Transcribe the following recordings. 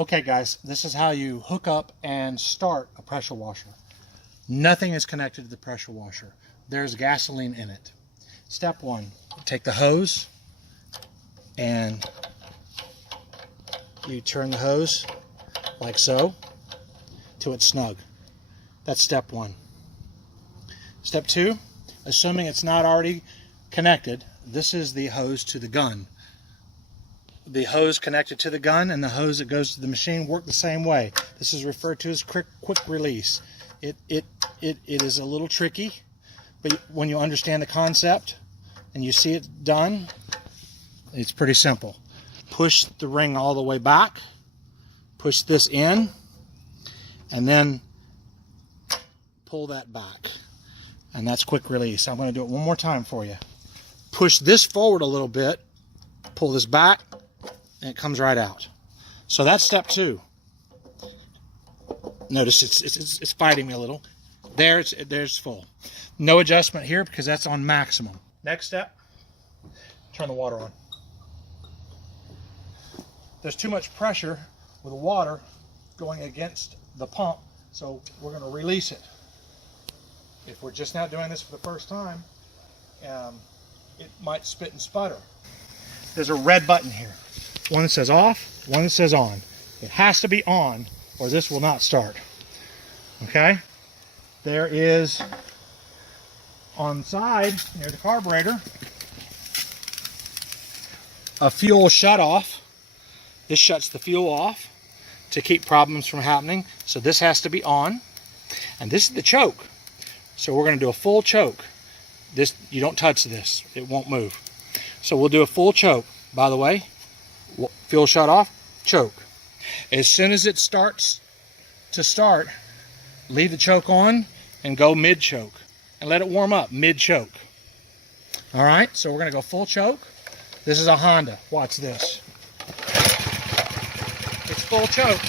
Okay guys, this is how you hook up and start a pressure washer. Nothing is connected to the pressure washer. There's gasoline in it. Step one, take the hose and you turn the hose like so till it's snug. That's step one. Step two, assuming it's not already connected, this is the hose to the gun. The hose connected to the gun and the hose that goes to the machine work the same way. This is referred to as quick release. It is a little tricky, but when you understand the concept and you see it done, it's pretty simple. Push the ring all the way back, push this in, and then pull that back. And that's quick release. I'm going to do it one more time for you. Push this forward a little bit, pull this back, and it comes right out. So that's step two. Notice it's fighting me a little. There's full. No adjustment here because that's on maximum. Next step, turn the water on. There's too much pressure with the water going against the pump, so we're going to release it. If we're just now doing this for the first time, it might spit and sputter. There's a red button here. One that says off, one that says on. It has to be on or this will not start. Okay? There is on the side near the carburetor a fuel shut off. This shuts the fuel off to keep problems from happening. So this has to be on. And this is the choke. So we're going to do a full choke. This, you don't touch this. It won't move. So we'll do a full choke. By the way, fuel shut off, choke. As soon as it starts to start, leave the choke on and go mid-choke. And let it warm up mid-choke. All right, so we're going to go full choke. This is a Honda. Watch this. It's full choke.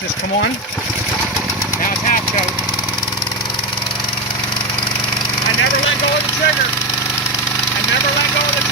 Just come on. Now it's half choke. I never let go of the trigger. I never let go of the